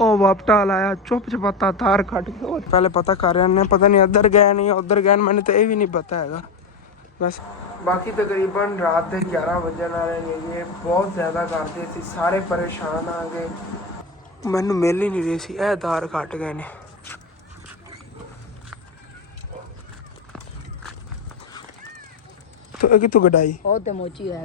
ਉਹ ਵਾਪਟਾ ਲਾਇਆ ਚੁੱਪ ਚਪਾਤਾ ਤਾਰ ਕੱਟ ਕੇ ਪਹਿਲੇ ਪਤਾ ਕਰ ਰਹੇ ਨੇ, ਪਤਾ ਨਹੀਂ ਇੱਧਰ ਗਏ ਨਹੀਂ ਉੱਧਰ ਗਏ, ਮੈਨੂੰ ਤਾਂ ਇਹ ਵੀ ਨਹੀਂ ਪਤਾ ਹੈਗਾ ਬਸ। ਬਾਕੀ ਤਕਰੀਬਨ ਰਾਤ ਦੇ 11 ਵਜਣ ਵਾਲੇ ਨੇ, ਬਹੁਤ ਜ਼ਿਆਦਾ ਕਰਦੇ ਸੀ, ਸਾਰੇ ਪਰੇਸ਼ਾਨ ਆ ਗਏ, ਮੈਨੂੰ ਮਿਲ ਹੀ ਨਹੀਂ ਰਹੀ ਸੀ, ਇਹ ਤਾਰ ਕੱਟ ਗਏ ਨੇ। तो कितों कटाई मोची है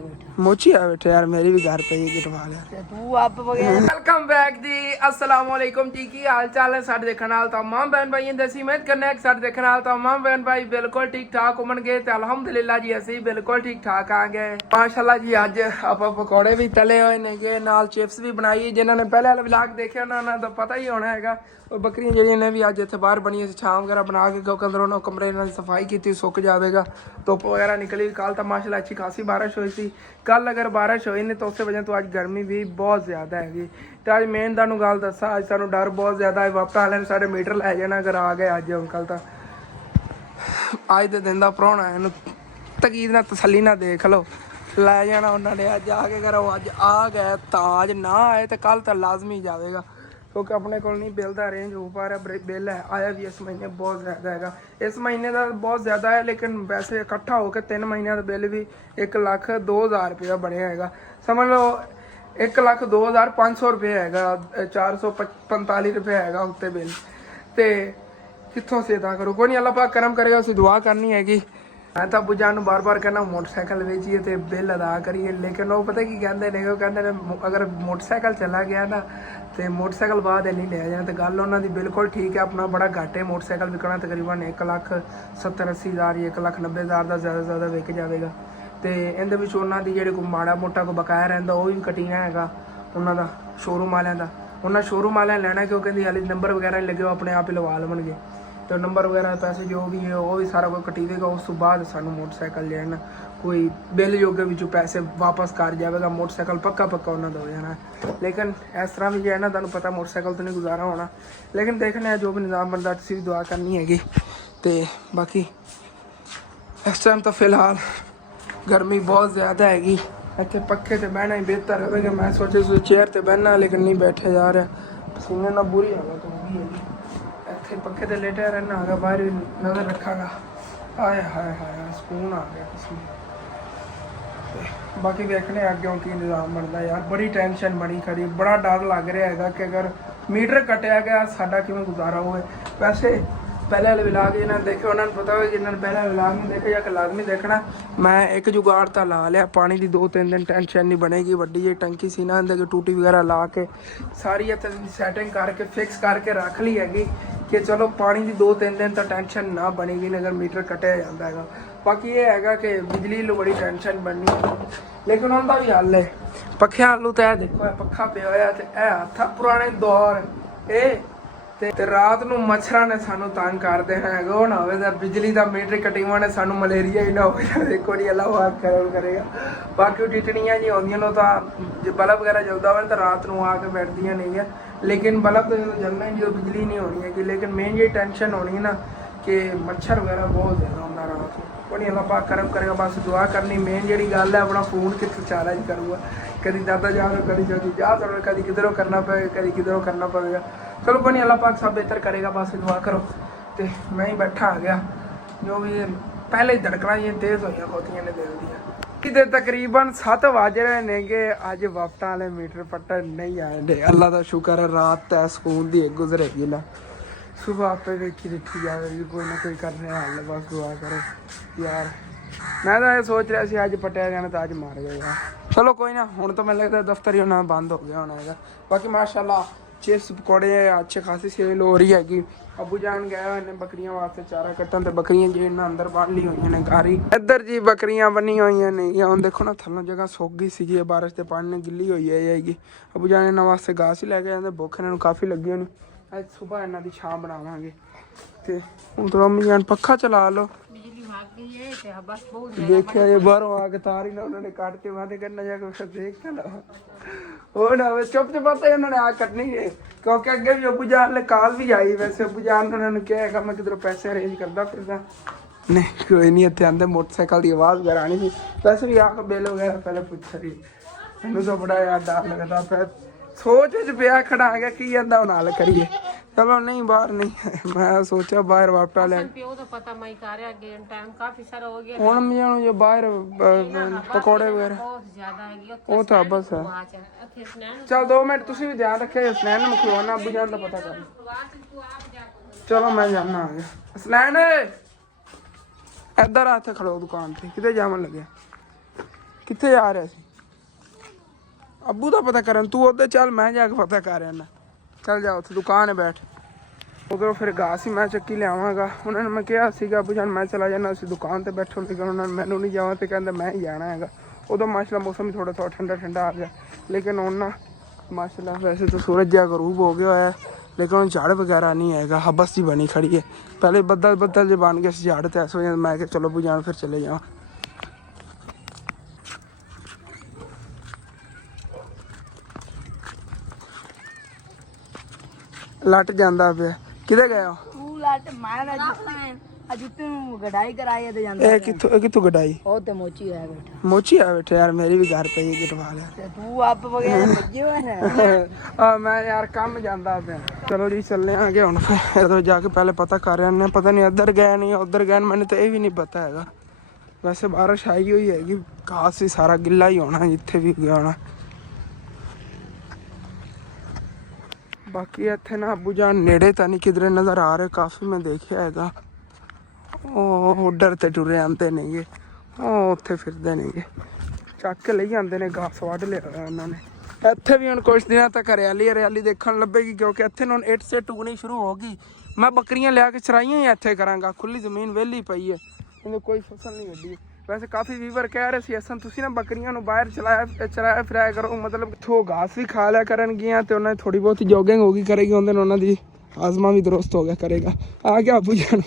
बेटा यार, मेरी भी घर पे ही कटवा लिया तू आप। वेलकम बैक जी, अस्सलाम वालेकुम जी, की हाल चाल है साडे देखण वाले तमाम बहन भाई दसी उम्मीद करने साडे देखण वाले तमाम बहन भाई बिल्कुल ठीक ठाक होणगे ते अल्हम्दुलिल्लाह जी असीं बिल्कुल ठीक ठाक आ गए माशाअल्लाह जी। अज आपां पकौड़े भी तले होए नेगे, नाल चिप्स भी बनाई। जिन्हां ने पहले वाला व्लॉग देखिया उन्हां दा पता ही होना हैगा। और बकरियां ਜਿਹੜੀਆਂ ਨੇ ਵੀ ਅੱਜ ਇੱਥੇ ਬਾਹਰ ਬਣੀ ਸੀ ਛਾਂ ਵਗੈਰਾ ਬਣਾ ਕੇ, ਕਿਉਂਕਿ ਅੰਦਰੋਂ ਨਾ ਕਮਰੇ ਨਾਲ ਸਫਾਈ ਕੀਤੀ, ਸੁੱਕ ਜਾਵੇਗਾ, ਧੁੱਪ ਵਗੈरह निकली। कल तो माशाल्लाह अच्छी खासी बारिश हुई थी। कल अगर बारिश हुई नहीं तो उस वजह तो अज गर्मी भी बहुत ज़्यादा हैगी। तो अज मेन तुहानूं गल दस्सां, अज सानूं डर बहुत ज़्यादा है, वापस वाले ने साढ़े मीटर लै जाना अगर आ गए अज। अंकल तो अज के दिन का प्राहुणा है, तकीद ना तसल्ली ना देख लो, लै जाना उन्होंने अज आके करो। अज आ गए तो अज ना आए तो कल तो लाजमी जाएगा, क्योंकि अपने को नहीं बिल का अरेंज हो पा रहा। बिल है आया भी इस महीने बहुत ज़्यादा है, इस महीने का बहुत ज़्यादा है, लेकिन वैसे इकट्ठा होकर 3 महीनों का बिल भी 1,02,000 रुपया बनया है। समझ लो 1,02,500 रुपये है, 445 रुपये है उत्ते बिल। तो कितों से अदा करो, कोई नहीं, अल्लाह पाक करम करेगा, उसे दुआ करनी हैगी। मैं तो अबू जान बार बार कहना मोटरसाइकिल बेचिए तो बिल अदा करिए, लेकिन वो पता की कहते हैं, वो कहते हैं अगर मोटरसाइकिल चला गया ना तो मोटरसाइकिल बाद नहीं लिया जाना। तो गल उन्होंने बिल्कुल ठीक है, अपना बड़ा घट है मोटरसाइकिल विकना, तकरीबन 1,70,80,000 या 1,90,000 का ज़्यादा से ज़्यादा विक जाएगा। तो इन्हें उन्होंने जी कोई माड़ा मोटा कोई बकाया रहा वो भी कटिया है उन्होंने शोरूम वालों का। उन्हें शोरूम वाले लेना क्यों कहते हाले नंबर वगैरह नहीं लगे, वो अपने आप ही लवा लवेंगे। तो नंबर वगैरह पैसे जो भी है वो भी सारा कुछ कटी देगा। उस तो बाद सानू मोटरसाइकिल जो है ना कोई बिल जोगे विचों पैसे वापस कर जाएगा, मोटरसाइकिल पक्का उन्होंने हो जाना। लेकिन इस तरह भी जो है ना, तुहानू पता मोटरसाइकिल तो नहीं गुजारा होना, लेकिन देखने जो भी निज़ाम बनता असीं भी दुआ करनी हैगी। तो बाकी इस टाइम तो फिलहाल गर्मी बहुत ज़्यादा हैगी, इतने पक्खे से बहना ही बेहतर रहेगा। मैं सोचे चेयर पर बहना, लेकिन नहीं बैठे जा रहा, पसीने ना बुरी हालत होगी हैगी। इतने पक्खे से लेटे रहना होगा, बाहर भी नज़र रखागा। आए हाय हाय सुकून आ गया किसी। बाकी देखने अगे की निज़ाम बनता यार, बड़ी टेंशन बनी खड़ी, बड़ा डर लग रहा है कि अगर मीटर कटिया गया साडा किवें गुजारा होए। वैसे पहले वाले विलाग जिन्होंने देखे उन्होंने पता हो, जिन्होंने पहले विलाग नहीं देखे या लाजमी देखना। मैं एक जुगाड़ तो ला लिया, पानी की 2-3 दिन टेंशन नहीं बनेगी। वड्डी जी टंकी सी ना, अंदर टूटी वगैरह ला के सारी इतनी सैटिंग करके फिक्स करके रख ली हैगी कि चलो पानी की 2-3 दिन तो टेंशन ना बनेगी अगर मीटर कटिया जाता है। बाकी ये है कि बिजली लो बड़ी टेंशन बननी, लेकिन उनका भी हल है। पखे आलू तो यह देखो पखा पे होया तो यह हथ पुराने दौर ते रात नूं मच्छरां ने सानू तंग करदे हैं। वो ना हो बिजली का मीटर कटीवा ने सानू मलेरिया ही ना हो जाए। देखो जी अल्लाह पाक करम करेगा। बाकी टिटनियाँ जी आउंदियां ने तो जो बल्ब वगैरह जलदा हो तो रात नूं आके बैठदियां नहीं है, लेकिन बल्ब तो जलना ही जो बिजली नहीं होनी है। लेकिन मेन जी टेंशन होनी है ना कि मच्छर वगैरह बहुत ज़्यादा होंदा रात को। कोई अल्लाह पाक करम करेगा, बस दुआ करनी। मेन जी गल है अपना फोन कितने चार्ज करूँगा, कभी दादा जा कभी चाची जा, कभी किधरों करना पड़ेगा, कभी किधरों करना पड़ेगा। चलो कोई नहीं, अल्लाह पाक सब बेहतर करेगा, बस दुआ करो। तो मैं ही बैठा आ गया, जो भी पहले ही धड़कना जी तेज़ होई होतियां ने दिल दियां। कि तकरीबन 7 बज रहे ने कि अज वापटा वाले मीटर पट्टन नहीं आए दे। अल्लाह का शुक्र है, रात है सुकून दी गुजरेगी ना, सुबह आपे देखी दिखी जाएगी, कोई ना कोई करने हल। बस दुआ करो यार। मैं तो ये सोच रहा सी अज पट्टिया जाना तो अज मार गया। चलो कोई ना, हुण तो मैंने लगता दफ्तर ही होना बंद हो गया होना है। बाकी माशाल्लाह चिप्स पकौड़े अच्छे खासी सेल हो रही हैगी। अबू जान गए हुए बकरियां वास्ते चारा कट्टन, तो बकरियां जी अंदर बन ली हुई ने घर ही। इधर जी बकरियां बनी हुई ने, हम देखो ना थल्लों जगह सुक गई सी, बारिश के पानी ने गिल्ली हुई है। अबू जान इन्होंने वास्ते घास ही लैके आते, भुख इन्होंने काफ़ी लगी होनी। अज सुबह इन्हों की छां बनावांगे। तो हूँ थोड़ा अम्मी जान पक्खा चला लो। देखिए ये बाहरों आके तार ही ना उन्होंने काटते वादे करना जाकर फिर देख ना वो ना चुप चपाते ही उन्होंने आग कटनी है, क्योंकि अगे भी अबू जान ने कॉल भी आई। वैसे अबू जान ने उन्होंने क्या है मैं किधरों पैसे अरेंज करता फिर नहीं कोई नहीं इतने आते मोटरसाइकिल की आवाज़ वगैरह आनी थी। वैसे भी आकर बिल वगैरह पहले पूछ रही, मैंने तो बड़ा यार डर लगता। फिर ਸੋਚ ਵਿੱਚ ਪਿਆ ਖੜਾ ਆ ਗਿਆ ਕੀ ਕਹਿੰਦਾ ਉਹ ਨਾਲ ਕਰੀਏ। ਚਲੋ ਨਹੀਂ ਬਾਹਰ ਨਹੀਂ, ਮੈਂ ਸੋਚਿਆ ਬਾਹਰ ਵਾਪਟਾ ਲੈ ਪਿਓ ਦਾ ਪਤਾ ਮੈਂ ਕਰ ਰਿਹਾ ਅੱਗੇ ਟਾਈਮ ਕਾਫੀ ਸਾਰਾ ਹੋ ਗਿਆ ਹੁਣ ਮੈਂ ਜੇ ਬਾਹਰ ਪਕੌੜੇ ਵਗੈਰਾ ਬਹੁਤ ਜ਼ਿਆਦਾ ਹੈਗੀ ਉਹ ਤਾਂ ਬਸ ਹੈ। ਚਲ 2 ਮਿੰਟ ਤੁਸੀਂ ਵੀ ਧਿਆਨ ਰੱਖਿਆ ਸਨੈਨ ਨੂੰ ਖਵਾਉਣਾ ਅੱਬੂ ਜਾਨ ਦਾ ਪਤਾ ਕਰ। ਚਲੋ ਮੈਂ ਜਾਣਾ ਆ ਗਿਆ। ਸਨੈਨ ਇੱਧਰ ਆ, ਇੱਥੇ ਖੜੋ ਦੁਕਾਨ ਤੇ, ਕਿਤੇ ਜਾਵਣ ਲੱਗਿਆ? ਕਿੱਥੇ ਜਾ ਰਿਹਾ ਸੀ? ਅੱਬੂ ਦਾ ਪਤਾ ਕਰਨ, ਤੂੰ ਉੱਧਰ ਚੱਲ, ਮੈਂ ਜਾ ਕੇ ਪਤਾ ਕਰ ਰਿਹਾ। ਚੱਲ ਜਾ ਉੱਥੇ ਦੁਕਾਨ ਹੈ ਬੈਠ। ਉਧਰੋਂ ਫਿਰ ਗਾਸ ਹੀ ਮੈਂ ਚੱਕੀ ਲਿਆਵਾਂਗਾ। ਉਹਨਾਂ ਨੇ ਮੈਂ ਕਿਹਾ ਸੀਗਾ ਅੱਬੂ ਜਾਨ ਮੈਂ ਚਲਾ ਜਾਣਾ, ਅਸੀਂ ਦੁਕਾਨ ਤੇ ਬੈਠੋ, ਲੇਕਿਨ ਉਹਨਾਂ ਨੇ ਮੈਨੂੰ ਨਹੀਂ ਜਾਵਾਂ ਤੇ ਕਹਿੰਦੇ ਮੈਂ ਹੀ ਜਾਣਾ ਹੈਗਾ। ਉਦੋਂ ਮਾਸ਼ਾਅੱਲਾ ਮੌਸਮ ਵੀ ਥੋੜਾ ਠੰਡਾ ਠੰਡਾ ਆ ਗਿਆ, ਲੇਕਿਨ ਹੁਣ ਨਾ ਮਾਸ਼ਾਅੱਲਾ ਵੈਸੇ ਤਾਂ ਸੂਰਜ ਜਿਹਾ ਗਰੂਬ ਹੋ ਗਿਆ ਹੋਇਆ, ਲੇਕਿन ਹੁਣ ਝਾੜ ਵਗੈਰਾ नहीं हैगा, हबस जी बनी खड़ी है। पहले बदल बदल जो बन गए झाड़ तो ऐसा हो मैं चलो अबू जान फिर चले जाओ। लट जांदा पे किधे गए हो? तू लट मैं अज तू गडाई कराई ते जांदा ए किथों गडाई? ओ ते मोची है बैठा। मोची है बैठा यार, मेरी भी घर पे ही गिटवा ले। ते तू आप वगैरह भज्जे हुए ने मैं यार काम जांदा पे। चलो जी चलने आ गए हुन, फिर तो जाके पहले पता कर रहे हैं, पता नहीं इधर गए नहीं उधर गए, मैंने तो ये भी नहीं पता हैगा। वैसे बारिश आई हुई हैगी, घास ही सारा गिला ही होना जिथे भी गया होना। बाकी इत्थे ना अबू जान नेड़े तो नहीं किधरे नज़र आ रहे, काफ़ी मैं देखिया हैगा। उधर ते टुरे आते नहीं गे, उत्थे फिरदे नहीं गे, चक के ले आते ने घास वढ़ लिया उन्होंने। इत्थे भी हुण कुछ दिनों तक हरियाली देखने लभेगी, क्योंकि इत्थे हुण इट से टूगनी शुरू होगी। मैं बकरियां लिया के चराइयां ही इत्थे करांगा, खुली जमीन वेली पई है, इन्हें कोई फसल नहीं वड्डी। वैसे काफ़ी वीवर कह रहे सी असन तुसीं ना बकरियां नूं बाहर चराया फिराया करो, मतलब थो घास भी खा लिया करनगियां ते उन्हें थोड़ी बहुत जॉगिंग होगी करेगी, उन्हें उन्हों दी आजमा भी दुरुस्त हो गया करेगा। आ गया अबू जान।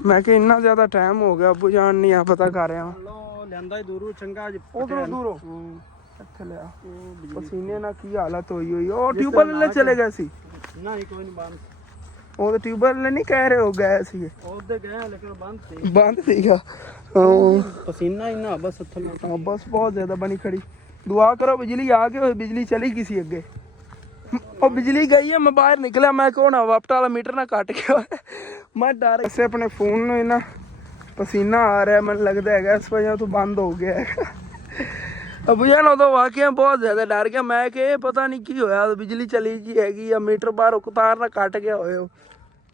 मैं कि इन्ना ज़्यादा टाइम हो गया अबू जान नहीं आ पता कर रहा दूरों चंगा दूरों ਇੱਥੇ ਲਿਆ ਪਸੀਨੇ ਨਾਲ ਕੀ ਹਾਲਤ ਹੋਈ ਹੋਈ। ਉਹ ਟਿਊਬਲ ਲੈ ਚਲੇ ਗਏ ਸੀ? ਨਹੀਂ ਕੋਈ ਨਹੀਂ ਬੰਦ, ਉਹ ਤਾਂ ਟਿਊਬਲ ਨਹੀਂ ਕਹਿ ਰਹੇ ਹੋ ਗਏ ਸੀ, ਉਹਦੇ ਗਏ ਲੇਕਿਨ ਬੰਦ ਸੀਗਾ। ਪਸੀਨਾ ਇੰਨਾ ਬਸ ਥੱਲੇ ਬਸ ਬਹੁਤ ਜ਼ਿਆਦਾ ਬਣੀ ਖੜੀ। ਦੁਆ ਕਰੋ ਬਿਜਲੀ ਆ ਗਈ ਹੋਏ, ਬਿਜਲੀ ਚਲੀ ਗਈ ਸੀ ਅੱਗੇ, ਉਹ ਬਿਜਲੀ ਗਈ ਹੈ। ਮੈਂ ਬਾਹਰ ਨਿਕਲਿਆ, ਮੈਂ ਕਹੋ ਨਾ ਵਾਪਟਾ ਵਾਲਾ ਮੀਟਰ ਨਾ ਕੱਟ ਗਿਆ, ਮੈਂ ਡਰ ਵੈਸੇ ਆਪਣੇ ਫੋਨ ਨੂੰ ਇੰਨਾ ਪਸੀਨਾ ਆ ਰਿਹਾ, ਮੈਨੂੰ ਲੱਗਦਾ ਹੈਗਾ ਇਸ ਵਜ੍ਹਾ ਤੋਂ ਬੰਦ ਹੋ ਗਿਆ ਹੈਗਾ। अबू जान उदों वाकई बहुत ज़्यादा डर गया मैं कि पता नहीं की होया, बिजली चली जी हैगी या मीटर बाहर उतार ना कट गया होए।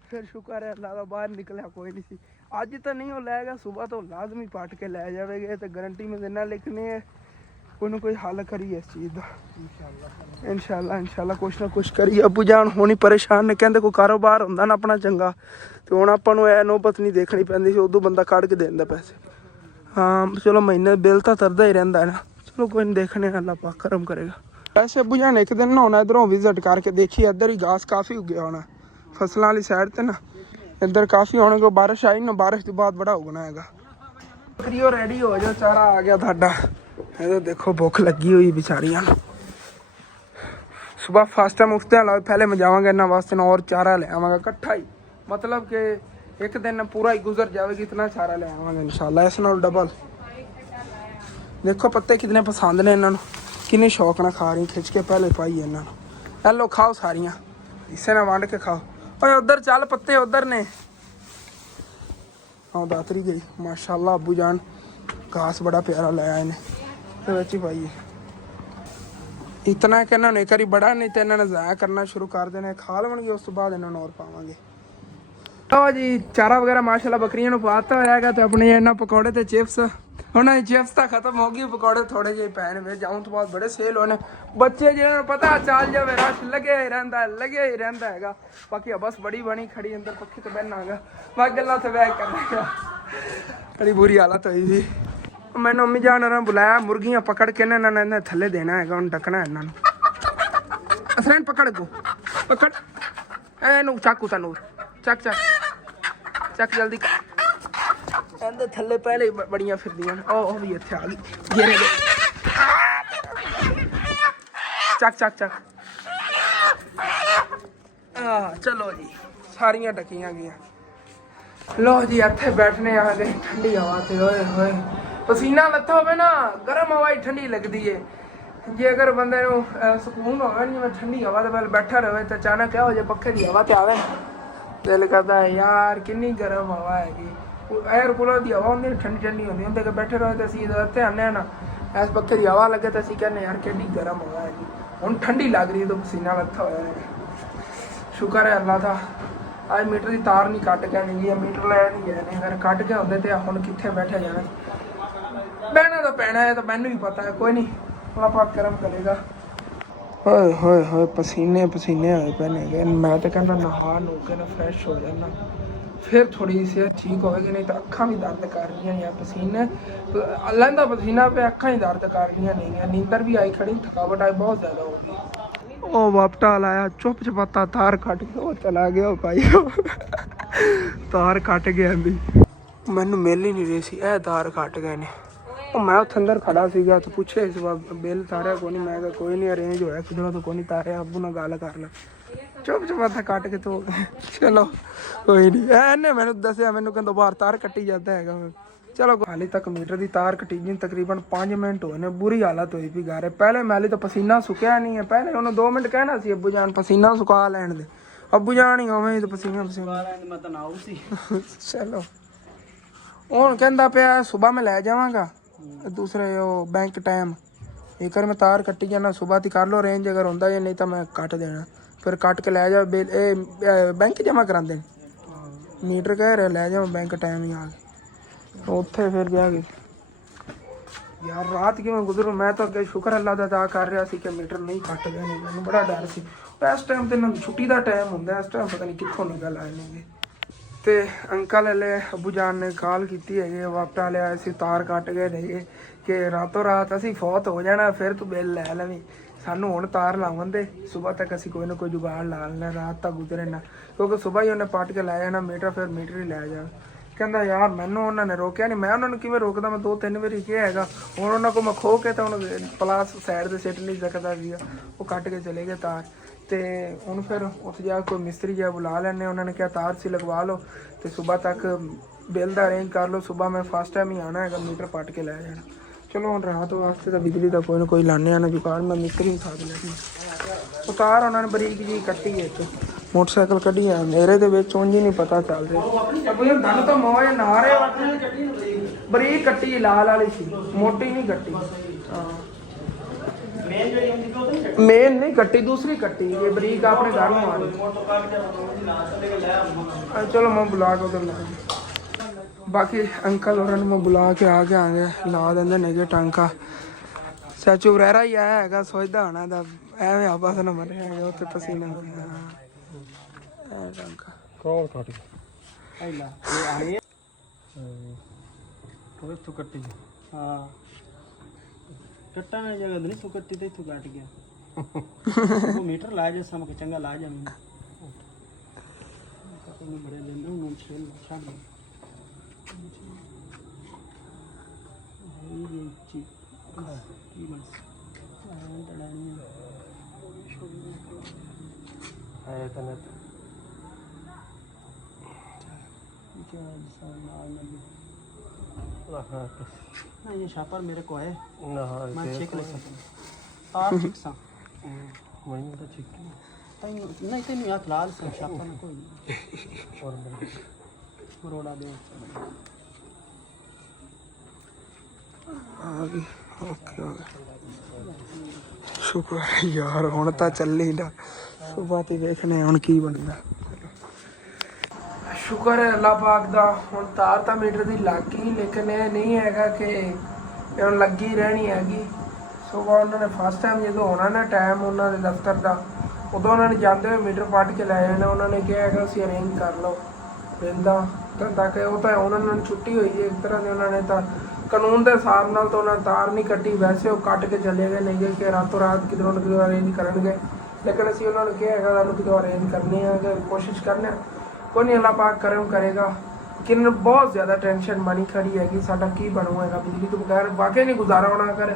फिर शुक्र है अल्लाह का बाहर निकलिया कोई नहीं सी। अज तो नहीं वो लै गया, सुबह तो लाजमी पट के लै जाएगा, तो गारंटी में देना, लेकिन ये कोई ना कोई हल करिए इस चीज़ का इंशाल्लाह कुछ ना कुछ करिए। अबू जान होनी परेशान ने, कहते कोई कारोबार होंदा ना अपना चंगा, तो हुण आपां नूं ऐ नौबत नहीं देखनी पैंदी सी, उदों बंदा कढ़ के देंदा पैसे। हाँ चलो महीने बिल तो तरदा ही रहिंदा है ना, चलो कोई नहीं देखने अल्लाह पाक करम करेगा। वैसे अबू जान एक दिन ना होना इधरों विजिट करके देखिए, इधर ही घास काफ़ी उगया होना फसलों वाली साइड ते ना, इधर काफ़ी होने को बारिश आई ना, बारिश के बाद बड़ा उगना हैगा। बकरियों रेडी हो जाओ, चारा आ गया थाडा। इधर देखो भुख लगी हुई बेचारियां, सुबह फास्ट टाइम उठते हैं, पहले मैं जावांगा इन्होंने वास्ते ना और चारा ले आवांगा इकट्ठा ही, मतलब कि एक दिन पूरा ही गुजर जाएगी, इतना चारा ले आवांगा इंशाल्लाह। इस नाल डबल देखो पत्ते कितने पसंद ने इन्होंने, किन्ने शौक ना खा रही, खिंच के पहले पाई है इन्होंने। लो खाओ सारियां, इसे ना वंड के खाओ। और उधर चल पत्ते उधर ने, हाँ दातरी गई माशाल्लाह। अबू जान घास बड़ा प्यारा लाया इन्हें, तो ही पाई है इतना कि इन्होंने एक बारी बड़ा, नहीं तो इन्होंने ज़ाया करना शुरू कर देना, खा लवणगे उस तो बाद इन्होंने और पावांगे। तो जी चारा वगैरह माशाल्लाह बकरियों को पाता होगा, तो अपने इन्होंने पकौड़े तो चिप्स उन्होंने चिप्स तो खत्म हो गई, पकौड़े थोड़े जे पैन में जाऊँ तो बाद बड़े सेल होने। बच्चे जिन्होंने पता चल जाए रश लगे ही रहता है। बाकी बस बड़ी बनी खड़ी अंदर पक्खी तो बहना है, मैं गल्लां तो बैग करना, बड़ी बुरी हालत हुई थी। मैंने अम्मी जान उन्होंने बुलाया, मुर्गियाँ पकड़ के ना इन्हें थले देना है, उन्हें ढकना है इन्होंने। असरैन पकड़ को पकड़ ए चाकू तनूर चक चक चक जल्दी कहते थले पहले ही बड़ियां फिरदियां। ओ भी इत्थे आ गई, घेरे दे चक चक चक। चलो जी सारियां ढकियां गईयां। लो जी इत्थे बैठने आ गए ठंडी हवा ते, ओए होए ਪਸੀਨਾ ਲੱਥਾ ਹੋਵੇ ਨਾ ਗਰਮ ਹਵਾ ਹੀ ਠੰਡੀ ਲੱਗਦੀ ਏ। ਜੇ ਅਗਰ ਬੰਦੇ ਨੂੰ ਸਕੂਨ ਹੋਵੇ ਜਿਵੇਂ ਠੰਡੀ ਹਵਾ ਦੇ ਵੱਲ ਬੈਠਾ ਰਹੇ ਤਾਂ ਅਚਾਨਕ ਕਿਆ ਹੋ ਜਾਏ ਪੱਖੇ ਦੀ ਹਵਾ ਤੇ ਆਵੇ ਦਿਲ ਕਰਦਾ ਯਾਰ ਕਿੰਨੀ ਗਰਮ ਹਵਾ ਹੈਗੀ। 에ਅਰ ਕੂਲਰ ਦੀ ਹਵਾ ਹੁੰਦੀ ਠੰਡੀ ਠੰਡੀ ਹੁੰਦੀ ਉਹਦੇ ਕੇ ਬੈਠੇ ਰਹੇ ਤਾਂ ਅਸੀਂ ਇੱਥੇ ਆਉਂਦੇ ਹਾਂ ਨਾ ਇਸ ਪੱਖੇ ਦੀ ਹਵਾ ਲੱਗੇ ਤਾਂ ਅਸੀਂ ਕਹਿੰਦੇ ਯਾਰ ਕਿੰਨੀ ਗਰਮ ਹਵਾ ਹੈਗੀ। ਹੁਣ ਠੰਡੀ ਲੱਗ ਰਹੀ ਤਾਂ ਪਸੀਨਾ ਲੱਥਾ ਹੋਇਆ ਹੈ। ਸ਼ੁਕਰ ਹੈ ਅੱਲਾ ਦਾ ਅੱਜ ਮੀਟਰ ਦੀ ਤਾਰ ਨਹੀਂ ਕੱਟ ਕੇ ਨਹੀਂ ਗਈ ਮੀਟਰ ਲੈ ਨਹੀਂ ਗਏ ਨੇ ਅਗਰ ਕੱਟ ਕੇ ਹੁੰਦੇ ਤੇ ਹੁਣ ਕਿੱਥੇ ਬੈਠੇ ਜਾਣਾ ਬਹਿਣਾ ਤਾਂ ਪੈਣਾ ਹੈ ਤਾਂ ਮੈਨੂੰ ਵੀ ਪਤਾ ਹੈ ਕੋਈ ਨਹੀਂ ਹੁਣ ਆਪਾਂ ਕਰਮ ਕਰੇਗਾ। ਹੋਏ ਹੋਏ ਹੋਏ ਪਸੀਨੇ ਪਸੀਨੇ ਹੋਏ ਪਏ ਨੇ ਮੈਂ ਤਾਂ ਕਹਿੰਦਾ ਨਹਾ ਨੂ ਕੇ ਨਾ ਫਰੈਸ਼ ਹੋ ਜਾਣਾ ਫਿਰ ਥੋੜੀ ਸਿਹਤ ਠੀਕ ਹੋਵੇਗੀ ਨਹੀਂ ਤਾਂ ਅੱਖਾਂ ਵੀ ਦਰਦ ਕਰ ਰਹੀਆਂ ਯਾਰ ਪਸੀਨੇ ਲੈਂਦਾ ਪਸੀਨਾ ਪਿਆ ਅੱਖਾਂ ਹੀ ਦਰਦ ਕਰ ਰਹੀਆਂ ਨਹੀਂ ਨੀਂਦਰ ਵੀ ਆਈ ਖੜੀ ਥਕਾਵਟ ਆਈ ਬਹੁਤ ਜ਼ਿਆਦਾ ਹੋ ਗਈ। ਉਹ ਵਾਪਟਾ ਲਾਇਆ ਚੁੱਪ ਚਪਾਤਾ ਤਾਰ ਕੱਟ ਕੇ ਉਹ ਚਲਾ ਗਿਆ ਭਾਈ ਤਾਰ ਕੱਟ ਗਿਆ ਵੀ ਮੈਨੂੰ ਮਿਲ ਹੀ ਨਹੀਂ ਰਹੀ ਸੀ ਇਹ ਤਾਰ ਕੱਟ ਗਏ ਨੇ। ਉਹ ਮੈਂ ਉੱਥੇ ਅੰਦਰ ਖੜਾ ਸੀਗਾ ਤੇ ਪੁੱਛਿਆ ਇਸ ਵਾਰ ਬਿੱਲ ਤਾਰਿਆ ਕੋਈ ਨਹੀਂ ਮੈਂ ਕਿਹਾ ਕੋਈ ਨਹੀਂ ਅਰੇਂਜ ਹੋਇਆ ਕਿਧਰੋਂ ਤਾਂ ਕੋਈ ਨਹੀਂ ਤਾਰਿਆ ਅੱਬੂ ਨਾਲ ਗੱਲ ਕਰ ਲੈ ਚੁੱਪ ਚਪਾਤਾ ਕੱਟ ਕੇ ਤੋ ਚਲੋ ਕੋਈ ਨਹੀਂ ਇਹਨੇ ਮੈਨੂੰ ਦੱਸਿਆ ਮੈਨੂੰ ਕਹਿੰਦਾ ਬਾਹਰ ਤਾਰ ਕੱਟੀ ਜਾਂਦਾ ਹੈਗਾ। ਚਲੋ ਹਾਲੇ ਤੱਕ ਮੀਟਰ ਦੀ ਤਾਰ ਕੱਟੀ ਜੀ ਤਕਰੀਬਨ 5 ਮਿੰਟ ਹੋਏ ਨੇ ਬੁਰੀ ਹਾਲਤ ਹੋਈ ਪਈ ਘਰੇ ਪਹਿਲੇ ਮੈਲੇ ਤਾਂ ਪਸੀਨਾ ਸੁੱਕਿਆ ਨਹੀਂ ਹੈ ਪਹਿਲੇ ਉਹਨੂੰ 2 ਮਿੰਟ ਕਹਿਣਾ ਸੀ ਅੱਬੂ ਜਾਨ ਪਸੀਨਾ ਸੁਕਾ ਲੈਣ ਦੇ ਅੱਬੂ ਜਾਨ ਹੀ ਉਵੇਂ ਤਾਂ ਪਸੀਨਾ ਲੈਣ ਮੈਂ ਤਾਂ ਨਾ ਆਉ ਸੀ ਚਲੋ ਹੁਣ ਕਹਿੰਦਾ ਪਿਆ ਸੁਬਾਹ ਮੈਂ ਲੈ ਜਾਵਾਂਗਾ ਦੂਸਰੇ ਉਹ ਬੈਂਕ ਟਾਈਮ ਇੱਕ ਵਾਰ ਮੈਂ ਤਾਰ ਕੱਟੀ ਜਾਣਾ ਸੁਬਾਹ ਤੀ ਕਰ ਲਓ ਅਰੇਂਜ ਅਗਰ ਹੁੰਦਾ ਜਾਂ ਨਹੀਂ ਤਾਂ ਮੈਂ ਕੱਟ ਦੇਣਾ ਫਿਰ ਕੱਟ ਕੇ ਲੈ ਜਾ ਬਿੱਲ ਇਹ ਬੈਂਕ ਜਮ੍ਹਾਂ ਕਰਾਉਂਦੇ ਨੇ ਮੀਟਰ ਕਹਿ ਰਿਹਾ ਲੈ ਜਾਵਾਂ ਬੈਂਕ ਟਾਈਮ ਹੀ ਆ ਕੇ ਉੱਥੇ ਫਿਰ ਜਾ ਕੇ ਯਾਰ ਰਾਤ ਕਿਵੇਂ ਗੁਜ਼ਰੂ ਮੈਂ ਤਾਂ ਅੱਗੇ ਸ਼ੁਕਰ ਅੱਲਾ ਦਾ ਅਦਾ ਕਰ ਰਿਹਾ ਸੀ ਕਿ ਮੀਟਰ ਨਹੀਂ ਕੱਟ ਗਏ ਨੇ ਮੈਨੂੰ ਬੜਾ ਡਰ ਸੀ ਇਸ ਟਾਈਮ ਤੇ ਨਾ ਛੁੱਟੀ ਦਾ ਟਾਈਮ ਹੁੰਦਾ ਇਸ ਟਾਈਮ ਪਤਾ ਨਹੀਂ ਕਿੱਥੋਂ ਨਿਕਲ ਆਏ ਨੇ ਤੇ ਅੰਕਲ ਵਾਲੇ ਅੱਬੂ ਜਾਨ ਨੇ ਕਾਲ ਕੀਤੀ ਹੈਗੀ ਵਾਪਟਾ ਲਿਆ ਅਸੀਂ ਤਾਰ ਕੱਟ ਗਏ ਨੇ ਕਿ ਰਾਤੋਂ ਰਾਤ ਅਸੀਂ ਫੌਤ ਹੋ ਜਾਣਾ ਫਿਰ ਤੂੰ ਬਿੱਲ ਲੈ ਲਵੀਂ ਸਾਨੂੰ ਹੁਣ ਤਾਰ ਲਾਵਣ ਦੇ ਸੁਬਾਹ ਤੱਕ ਅਸੀਂ ਕੋਈ ਨਾ ਕੋਈ ਜੁਗਾੜ ਲਾ ਲੈਣਾ ਰਾਤ ਤੱਕ ਗੁਜ਼ਰੇ ਨਾ ਕਿਉਂਕਿ ਸੁਬਾਹ ਹੀ ਉਹਨੇ ਪੱਟ ਕੇ ਲੈ ਜਾਣਾ ਮੀਟਰ ਫਿਰ ਮੀਟਰ ਹੀ ਲੈ ਜਾ ਕਹਿੰਦਾ ਯਾਰ ਮੈਨੂੰ ਉਹਨਾਂ ਨੇ ਰੋਕਿਆ ਨਹੀਂ ਮੈਂ ਉਹਨਾਂ ਨੂੰ ਕਿਵੇਂ ਰੋਕਦਾ ਮੈਂ 2-3 ਵਾਰੀ ਕਿਹਾ ਹੈਗਾ ਹੁਣ ਉਹਨਾਂ ਕੋਲ ਮੈਂ ਖੋ ਕੇ ਤਾਂ ਹੁਣ ਪਲਾਸ ਸਾਈਡ ਤੇ ਸਿੱਟ ਨਹੀਂ ਸਕਦਾ ਸੀਗਾ ਉਹ ਕੱਟ ਕੇ ਚਲੇ ਗਏ ਤਾਰ ਤੇ ਹੁਣ ਫਿਰ ਉੱਥੇ ਜਾ ਕੋਈ ਮਿਸਤਰੀ ਜਿਹਾ ਬੁਲਾ ਲੈਣੇ ਉਹਨਾਂ ਨੇ ਕਿਹਾ ਤਾਰ ਸੀ ਲਗਵਾ ਲਓ ਤੇ ਸੁਬਾਹ ਤੱਕ ਬਿੱਲ ਦਾ ਅਰੇਂਜ ਕਰ ਲਓ ਸੁਬਾਹ ਮੈਂ ਫਸਟ ਟਾਈਮ ਹੀ ਆਉਣਾ ਹੈਗਾ ਮੀਟਰ ਪੱਟ ਕੇ ਲੈ ਜਾਣਾ ਚਲੋ ਹੁਣ ਰਾਤ ਵਾਸਤੇ ਤਾਂ ਬਿਜਲੀ ਦਾ ਕੋਈ ਨਾ ਕੋਈ ਲਾਣੇ ਆਣਾ ਜੁਗਾੜ ਮੈਂ ਮਿਸਤਰੀ ਸਾਥ ਲੈਣੀ ਉਹ ਤਾਰ ਉਹਨਾਂ ਨੇ ਬਰੀਕ ਜੀ ਕੱਟੀ ਹੈ ਇੱਕ ਮੋਟਰਸਾਈਕਲ ਕੱਢੀ ਆ ਮੇਰੇ ਦੇ ਵਿੱਚ ਉਂਝ ਹੀ ਨਹੀਂ ਪਤਾ ਚੱਲ ਰਿਹਾ ਕੋਈ ਧਨ ਤਾਂ ਮੋਏ ਨਾ ਰਹੇ ਬਰੀਕ ਕੱਟੀ ਲਾਲ ਵਾਲੀ ਸੀ ਮੋਟੀ ਨਹੀਂ ਕੱਟੀ ਹਾਂ ਮੇਨ ਨਹੀਂ ਕੱਟੀ ਦੂਸਰੀ ਕੱਟੀ ਇਹ ਬਰੀਕ ਆਪਣੇ ਘਰ ਨੂੰ ਆ ਰਹੀ ਚਲੋ ਮੈਂ ਬੁਲਾ ਕੇ ਉਧਰ ਬਾਕੀ ਅੰਕਲ ਹੋਰਾਂ ਨੂੰ ਮੈਂ ਬੁਲਾ ਕੇ ਆ ਗਿਆ ਲਾ ਦਿੰਦੇ ਨੇਗੇ ਟਾਂਕਾ ਸੱਚੂ ਰਹਿਰਾ ਹੀ ਆਇਆ ਹੈਗਾ ਸੋਚਦਾ ਹੋਣਾ ਦਾ ਐਵੇਂ ਆਪਸ ਨਾਲ ਮਰਿਆ ਹੈਗਾ ਉੱਥੇ ਪਸੀਨਾ ਟਾਂਕਾ ਕੋਲ ਕੱਟ ਆਈਲਾ ਇਹ ਆਣੀ ਕੋਈ ਤੂੰ ਕੱਟੀ ਹਾਂ ਕੱਟਾਂ ਨੇ ਜਗ੍ਹਾ ਨਹੀਂ ਤੂੰ ਕੱਟੀ ਤੇ ਤੂੰ ਕੱਟ ਗਿਆ ਉਹ ਮੀਟਰ ਲਾ ਜਾ ਸਮ ਕੇ ਚੰਗਾ ਲਾ ਜਾ ਮੈਨੂੰ ਪਤਾ ਨਹੀਂ ਬੜੇ ਲੈਂਦੇ ਹੁਣ ਛੇਲ ਛੱਡ ਦੇ ਇਹ ਚੀ ਕੀ ਬਣ ਤੜਾਣੀ ਆਇਆ ਤਾਂ ਨਾ नहीं ये शापर मेरे को है ना मैं चेक ले सकता आप ठीक सा वही तो ठीक नहीं तो नहीं हाथ लाल से शापर में कोई और रोड़ा दे आ गई ओके शुक्र यार हुण तां ਚੱਲੀ ना सुबह ते देखने हुण की बनदा ਸ਼ੁਕਰ ਹੈ ਅੱਲਾ ਪਾਕ ਦਾ ਹੁਣ ਤਾਰ ਤਾਂ ਮੀਟਰ ਦੀ ਲੱਗ ਗਈ ਲੇਕਿਨ ਇਹ ਨਹੀਂ ਹੈਗਾ ਕਿ ਇਹ ਹੁਣ ਲੱਗੀ ਰਹਿਣੀ ਹੈਗੀ ਸੁਬਹ ਉਹਨਾਂ ਨੇ ਫਸਟ ਟਾਈਮ ਜਦੋਂ ਹੋਣਾ ਨਾ ਟਾਈਮ ਉਹਨਾਂ ਦੇ ਦਫ਼ਤਰ ਦਾ ਉਦੋਂ ਉਹਨਾਂ ਨੇ ਜਾਂਦੇ ਹੋਏ ਮੀਟਰ ਪੱਟ ਕੇ ਲੈ ਜਾਣਾ ਉਹਨਾਂ ਨੇ ਕਿਹਾ ਹੈਗਾ ਅਸੀਂ ਅਰੇਂਜ ਕਰ ਲਓ ਬਿੱਲ ਦਾ ਤਾਂ ਕਿ ਉਹ ਤਾਂ ਉਹਨਾਂ ਨੂੰ ਛੁੱਟੀ ਹੋਈ ਹੈ ਇੱਕ ਤਰ੍ਹਾਂ ਦੀ ਉਹਨਾਂ ਨੇ ਤਾਂ ਕਾਨੂੰਨ ਦੇ ਹਿਸਾਬ ਨਾਲ ਤਾਂ ਉਹਨਾਂ ਤਾਰ ਨਹੀਂ ਕੱਟੀ ਵੈਸੇ ਉਹ ਕੱਟ ਕੇ ਚਲੇ ਗਏ ਨਹੀਂ ਕਿ ਰਾਤੋਂ ਰਾਤ ਕਿਧਰੋਂ ਨਾ ਕਿਧਰੋਂ ਅਰੇਂਜ ਕਰਨਗੇ ਲੇਕਿਨ ਅਸੀਂ ਉਹਨਾਂ ਨੂੰ ਕਿਹਾ ਹੈਗਾ ਸਾਨੂੰ ਕਿਧਰੋਂ ਅਰੇਂਜ ਕਰਨੀ ਹੈ ਕਿ ਕੋਸ਼ਿਸ਼ ਕਰਨੇ ਕੋਈ ਨਹੀਂ ਅੱਲਾ ਪਾਕ ਕਰਮ ਕਰੇਗਾ ਕਿ ਬਹੁਤ ਜ਼ਿਆਦਾ ਟੈਨਸ਼ਨ ਬਣੀ ਖੜੀ ਹੈਗੀ ਸਾਡਾ ਕੀ ਬਣੂਗਾ ਬਿਜਲੀ ਤੋਂ ਬਗੈਰ ਵਾਕਈ ਨਹੀਂ ਗੁਜ਼ਾਰਾ ਹੋਣਾ ਕਰ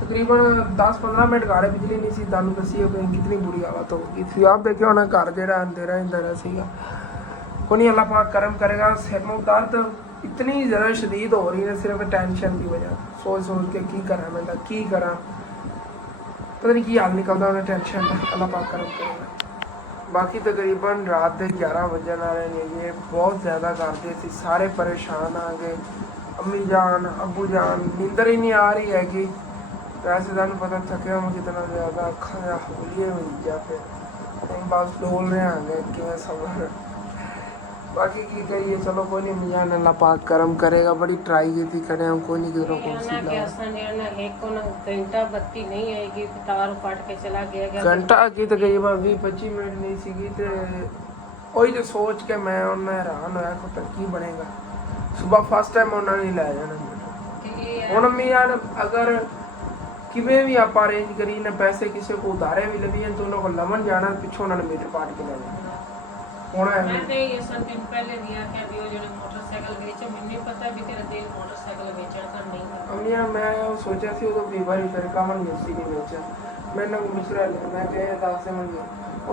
ਤਕਰੀਬਨ 10-15 ਮਿੰਟ ਘਰ ਬਿਜਲੀ ਨਹੀਂ ਸੀ ਤੁਹਾਨੂੰ ਦੱਸੀ ਹੋਵੇ ਕਿਤਨੀ ਬੁਰੀ ਹਾਲਤ ਹੋਊਗੀ ਤੁਸੀਂ ਆਪ ਦੇਖਿਆ ਹੋਣਾ ਘਰ ਜਿਹੜਾ ਅੰਧੇਰਾ ਅੰਧੇਰਾ ਸੀਗਾ ਕੋਈ ਨਹੀਂ ਅੱਲਾ ਪਾਕ ਕਰਮ ਕਰੇਗਾ ਸਿਰ ਨੂੰ ਦਰਦ इतनी ज़्यादा शदीद हो रही है सिर्फ टेंशन की वजह सोच सोच के की करा मैं की करा पता नहीं की हाल निकलता उन्हें टेंशन का अल्लाह पाक करम करेगा। बाकी तकरीबन रात के 11 बजे वाले ने ये बहुत ज़्यादा करते थे सारे परेशान आ गए अम्मी जान अबू जान नींदर ही नहीं आ रही है कि वैसे तुम पता थके हम कितना ज़्यादा अखा होलिए हुई जा पे बस डोल रहे हैं कि सबर बाकी की करिए चलो कोई नहीं मियां अल्लाह पाक करम करेगा बड़ी ट्राई की थी करे हम कोई नहीं किधरों को घंटा बत्ती नहीं आएगी तार काट के चला गया घंटा की तकरीबन 20-25 मिनट नहीं सीगी ते वही तो सोच के मैं उन्हें हैरान होया को तक की बनेगा सुबह फर्स्ट टाइम उन्होंने नहीं लाया जाना हुण मियां अगर किवें भी आप अरेंज करी ने पैसे किसी को उधारे भी लभी तो उन्होंने को लमन जाना पिछों उन्होंने मीटर पाट के ले जाना होना है मैं ये सब दिन पहले दिया कि अभी वो जो मोटरसाइकिल बेचे मैंने पता भी तेरा दिल मोटरसाइकिल बेचण का नहीं है अमिया मैं सोचा थी वो भी बारी फिर कामन यूसी की बेचा मैंने मिश्रा ले मैं कहे 10 से मन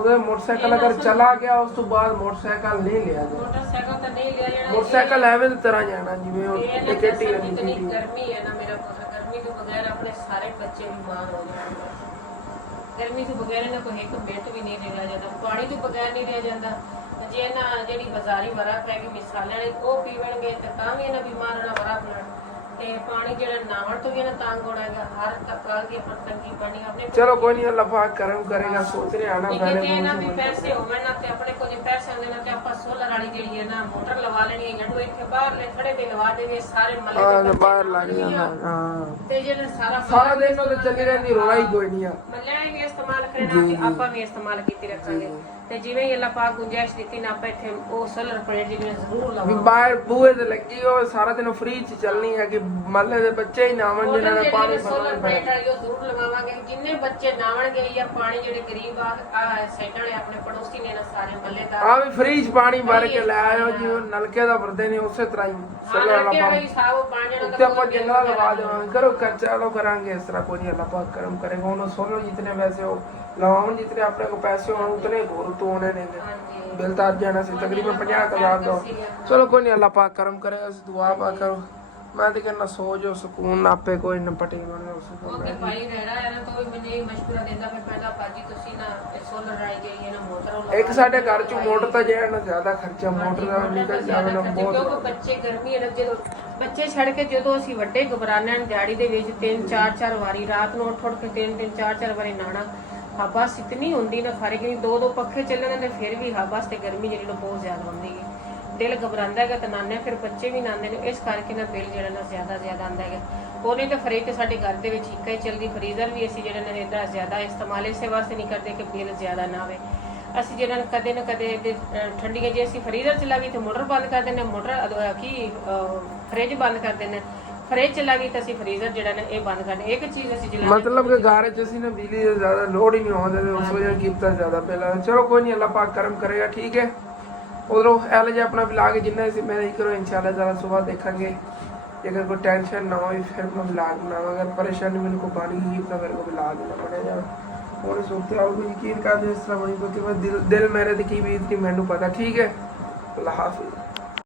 उधर मोटरसाइकिल अगर चला गया उस तो बाद मोटरसाइकिल नहीं लिया जाए मोटरसाइकिल तो नहीं लिया जाना मोटरसाइकिल एवें तरह जाना जिवें टिकट ही इतनी गर्मी है ना मेरा गर्मी के बगैर अपने सारे बच्चे बीमार हो जाएंगे गर्मी तो बगैर ना कोई एक मिनट भी नहीं रह जाता पानी तो बगैर नहीं रह जाता जे ना ਜਿਹੜੀ ਬਾਜ਼ਾਰੀ ਵਰਾ ਪੈ ਗਈ ਮਿਸਾਲਾਂ ਨੇ ਉਹ ਪੀਵਣਗੇ ਤੇ ਤਾਂ ਵੀ ਇਹਨਾਂ ਬਿਮਾਰ ਹੋਣਾ ਵਰਾ ਪਣਾ ਤੇ ਪਾਣੀ ਜਿਹੜਾ ਨਾਵਣ ਤੋਂ ਵੀ ਇਹਨਾਂ ਤੰਗ ਹੋਣਾਗਾ ਹਰ ਤੱਕ ਦੀ ਆਪਣੀ ਤੰਗੀ ਪਾਣੀ ਆਪਣੇ चलो कोई नहीं अल्लाह पाक करम करेगा सोच रहे आना पहले ਜੇ ਨਾ ਵੀ ਪੈਸੇ ਹੋਵੇ ਨਾ ਤੇ ਆਪਣੇ ਕੋਲ ਜੇ ਪੈਸੇ ਹੁੰਦੇ ਨਾ ਤੇ ਆਪਾਂ ਸੋਲਰ ਵਾਲੀ ਜਿਹੜੀ ਹੈ ਨਾ ਮੋਟਰ ਲਵਾ ਲੈਣੀ ਹੈ ਜੰਡੂ ਇੱਥੇ ਬਾਹਰ ਲੈ ਖੜੇ ਤੇ ਲਵਾ ਦੇਵੇ ਸਾਰੇ ਮੱਲੇ ਦੇ बाहर लग जाना हां ਤੇ ਜਿਹੜਾ ਸਾਰਾ ਦਿਨ ਉਹ ਚੱਲੀ ਰਹਿੰਦੀ ਰੋਣਾ ਹੀ ਕੋਈ ਨਹੀਂ ਆ ਮੱਲਿਆਂ ਨੇ ਵੀ ਇਸਤੇਮਾਲ ਕਰਨਾ ਤੇ ਆਪਾਂ ਵੀ ਇਸਤੇਮਾਲ ਕੀਤੀ ਰੱਖਾਂਗੇ ਤੇ ਜਿਵੇਂ ਹੀ ਅੱਲਾਹ ਪਾਕ ਗੁੰਜਾਇਸ਼ ਦਿੱਤੀ ਨਾ ਆਪਾਂ ਇੱਥੇ ਉਹ ਸੋਲਰ ਪਲੇਟ ਜਿਹੜੀ ਜ਼ਰੂਰ ਵੀ ਲਵਾਂਗੇ ਬਾਹਰ ਬੂਹੇ ਤੇ ਲੱਗੀ ਉਹ ਸਾਰਾ ਦਿਨ ਫ੍ਰੀ ਚ ਚੱਲਣੀ ਹੈ ਕਿ ਮਹੱਲੇ ਦੇ ਬੱਚੇ ਹੀ ਨਾਵਣ ਜਿਨ੍ਹਾਂ ਨੇ ਪਾਣੀ ਸੋਲਰ ਪਲੇਟ ਵਾਲੀ ਉਹ ਜ਼ਰੂਰ ਲਵਾਵਾਂਗੇ ਜਿੰਨੇ ਬੱਚੇ ਨਾਵਣਗੇ ਜਾਂ ਪਾਣੀ ਜਿਹੜੇ ਗਰੀਬ ਆ ਸਾਈਡਾਂ ਵਾਲੇ ਆਪਣੇ ਪੜੋਸੀ ਨੇ ਨਾ ਸਾਰੇ ਮਹੱਲੇ ਦਾ ਆ ਵੀ ਫ੍ਰੀ ਚ ਪਾਣੀ ਭਰ ਕੇ ਲੈ ਆਇਓ ਜਿਵੇਂ ਨਲਕੇ ਦਾ ਭਰਦੇ ਨੇ ਉਸੇ ਤਰ੍ਹਾਂ ਹੀ ਸੋਲਰ ਵਾਲਾ ਪਾਣੀ ਉੱਤੇ ਆਪਾਂ ਜੰਗਲਾ ਲਵਾ ਦੇਵਾਂਗੇ ਕਰੋ ਖਰਚਾ ਲੋ ਕਰਾਂਗੇ ਇਸ ਤਰ੍ਹਾਂ ਕੋਈ ਨਹੀਂ ਅੱਲਾਹ ਪਾਕ ਕਰਮ ਕਰੇਗਾ ਉਹਨੂੰ ਸੋਲਰ जितने वैसे हो लगाओ जितने अपने को पैसे हो उतने घोर तो होने नहीं बिल तार जाना से तकरीबन 50,000 दो चलो कोई नहीं अल्लाह पाक करम करेगा दुआ पा करो मैं तो कहना सो जो सुकून आपे कोई न पटे बने ओके भाई रहना है ना तो मैंने ये मशवरा देता मैं पहला पाजी ਤੁਸੀਂ ਨਾ ਸੋਲਰ ਆਈ ਗਈ ਹੈ ਨਾ ਮੋਟਰ ਇੱਕ ਸਾਡੇ ਘਰ ਚ ਮੋਟਰ ਤਾਂ ਜਿਹੜਾ ਨਾ ਜ਼ਿਆਦਾ ਖਰਚਾ ਮੋਟਰ ਦਾ ਨਿਕਲ ਜਾਵੇ ਨਾ ਬਹੁਤ ਕਿਉਂਕਿ ਬੱਚੇ ਗਰਮੀ ਹੈ ਜਦੋਂ ਬੱਚੇ ਛੱਡ ਕੇ ਜਦੋਂ ਅਸੀਂ ਵੱਡੇ ਘਬਰਾਣੇ ਦਿਹਾੜੀ ਦੇ ਵਿੱਚ 3-4 ਵਾਰੀ ਰਾਤ ਨੂੰ ਉੱਠ ਕੇ 3-4 ਵਾਰੀ ਨਾਣਾ ਹਬਸ ਇਤਨੀ ਹੁੰਦੀ ਨਾ ਫਰਕ ਨਹੀਂ ਦੋ ਪੱਖੇ ਚੱਲਦੇ ਨੇ ਫਿਰ ਵੀ ਹਬਸ ਤੇ ਗਰਮੀ ਜਿਹੜੀ ਨੂੰ ਬਹੁਤ ਜ਼ਿਆਦਾ ਹੁੰਦੀ ਹੈ ਦਿਲ ਘਬਰਾਉਂਦਾ ਹੈਗਾ ਤਾਂ ਨਾਨੇ ਫਿਰ ਬੱਚੇ ਵੀ ਨਾਂਦੇ ਨੇ ਇਸ ਕਰਕੇ ਨਾ ਬਿੱਲ ਜਿਹੜਾ ਨਾ ਜ਼ਿਆਦਾ ਆਉਂਦਾ ਹੈਗਾ ਉਹਨੇ ਤਾਂ ਫਰਿੱਜ ਤੇ ਸਾਡੇ ਘਰ ਦੇ ਵਿੱਚ ਇੱਕ ਹੀ ਚੱਲਦੀ ਫਰੀਜ਼ਰ ਵੀ ਅਸੀਂ ਜਿਹੜਾ ਨੇ ਇਹਦਾ ਜ਼ਿਆਦਾ ਇਸਤੇਮਾਲ ਇਸੇ ਵਾਸਤੇ ਨਹੀਂ ਕਰਦੇ ਕਿ ਬਿੱਲ ਜ਼ਿਆਦਾ ਨਾ ਆਵੇ ਅਸੀਂ ਜਿਹੜਾ ਕਦੇ ਨਾ ਕਦੇ ਠੰਡੀਆਂ ਜੇ ਅਸੀਂ ਫਰੀਜ਼ਰ ਚਲਾ ਵੀ ਤੇ ਮੋਟਰ ਬੰਦ ਕਰ ਦਿੰਦੇ ਮੋਟਰ ਕੀ ਫਰਿੱਜ ਬੰਦ ਕਰ ਦਿੰਦੇ ਫਰਿੱਜ ਚਲਾ ਵੀ ਤਾਂ ਅਸੀਂ ਫਰੀਜ਼ਰ ਜਿਹੜਾ ਨੇ ਇਹ ਬੰਦ ਕਰਦੇ ਇੱਕ ਚੀਜ਼ ਅਸੀਂ ਚਲਾ मतलब कि घर च ਅਸੀਂ ਨਾ ਬਿਜਲੀ ਦਾ ਜ਼ਿਆਦਾ ਲੋਡ ਹੀ ਨਹੀਂ ਆਉਂਦਾ ਤੇ ਉਸ ਵਜ੍ਹਾ ਕੀਤਾ ਜ਼ਿਆਦਾ ਪਹਿਲਾਂ ਚਲੋ ਕੋਈ ਨਹੀਂ ਅੱਲਾਹ ਪਾਕ ਕਰਮ ਕਰੇਗਾ ਠੀਕ ਹੈ ਉਧਰੋਂ ਐਲ ਜੇ ਆਪਣਾ ਵਲੌਗ ਜਿੰਨਾ ਸੀ ਮੈਂ ਕਰੋ इंशाल्लाह ताला सुबह देखेंगे अगर कोई टेंशन ना हो फिर मैं वलॉग बनाऊंगा अगर परेशानी मेरे को पानी की तो मेरे को वलॉग ना पड़ेगा और सोचते आओ यकीन कर दे इस तरह बनी क्योंकि मैं दिल मेरे की भी इतनी मैनू पता ठीक है अल्लाह हाफिज़।